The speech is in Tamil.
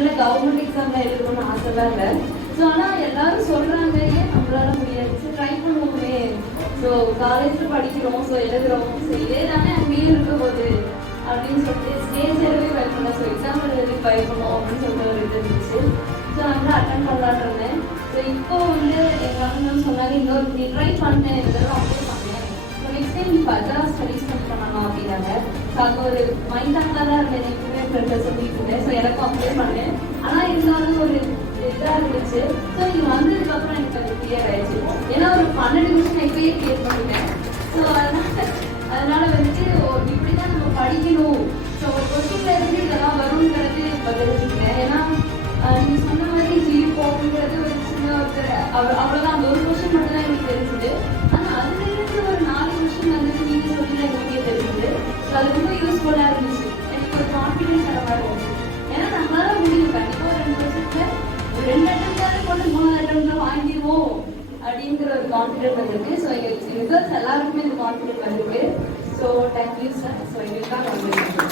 இல்லை கவர்மெண்ட் எக்ஸாம்ல எழுதணும்னு ஆசைலாம் இல்லை. ஸோ ஆனால் எல்லாரும் சொல்கிறாங்க, ஏன் நம்மளால முடியாது, ஸோ ட்ரை பண்ணுவோமே. ஸோ காலேஜில் படிக்கிறோம், ஸோ எழுதுறோம், ஸோ இதே தானே அங்கேயே இருக்க போகுது அப்படின்னு சொல்லிட்டு ஸ்டேஜ் எழுதி பயப்படணும், ஸோ எக்ஸாம் எழுதி பயப்படணும் அப்படின்னு சொல்லிட்டு ஒரு இது இருந்துச்சு. ஸோ நான் வந்து அட்டன் பண்ணலான்னு இருந்தேன். ஸோ இப்போ வந்து எங்கள் அண்ணன் சொன்னாங்க, இன்னொரு நீ ட்ரை பண்ணேன், இதெல்லாம் அப்படியே பண்ணேன், ஸோ நெக்ஸ்ட் டைம் நீ ஃபர்தராக ஸ்டடீஸ் பண்ணணும் அப்படின்னாங்க. ஸோ அது ஒரு மைண்டாக தான் இருந்தேன், எனக்குமே ஃப்ரெண்ட்ஸ் சொல்லிட்டு இருந்தேன். ஸோ எனக்கும் அப்ளை பண்ணேன். ஆனால் இருந்தாலும் ஒரு இதாக இருந்துச்சு. ஸோ இங்கே வந்ததுக்கப்புறம் எனக்கு அது கிளியர் ஆயிடுச்சு. ஏன்னா ஒரு 12 நிமிஷம் இப்பயே கிளியர் பண்ணிட்டேன். ஸோ அதனால வந்துட்டு இப்படி தான் நம்ம படிக்கணும். ஸோ ஒரு கொஸ்டின்ல இருந்து இதெல்லாம் வருங்கிறது பதிலுங்க. ஏன்னா நீங்கள் சொன்ன மாதிரி ஜியு போகுங்கிறது ஒரு சின்ன ஒருத்தர் அவ்வளோதான், அந்த ஒரு கொஸ்டின் மட்டும் தான் எனக்கு தெரிஞ்சுது. ஆனால் அதுலேருந்து ஒரு 4 கொஸ்டின் வந்துட்டு நீங்கள் சொல்லி எங்களுக்கே தெரிஞ்சுது. ஸோ அது ரொம்ப யூஸ்ஃபுல்லாக இருந்துச்சு. எனக்கு ஒரு கான்ஃபிடென்ஸ் அந்த மாதிரி இருந்துச்சு. ஏன்னா நம்மளால முடியும், கண்டிப்பாக ஒரு 2 வருஷத்துல ஒரு 2 அட்டம்ப்டாவது கொண்டு 3 அட்டம்ப்ட்ல வாங்கிடுவோம் அப்படிங்கிற ஒரு கான்ஃபிடென்ட் வந்துருக்கு. ஸோ எங்கள் ரிசல்ட்ஸ் எல்லாருக்குமே இந்த கான்ஃபிடென்ட் வந்துருக்கு. So thank you sir. ஸோ எங்களுக்காக வந்து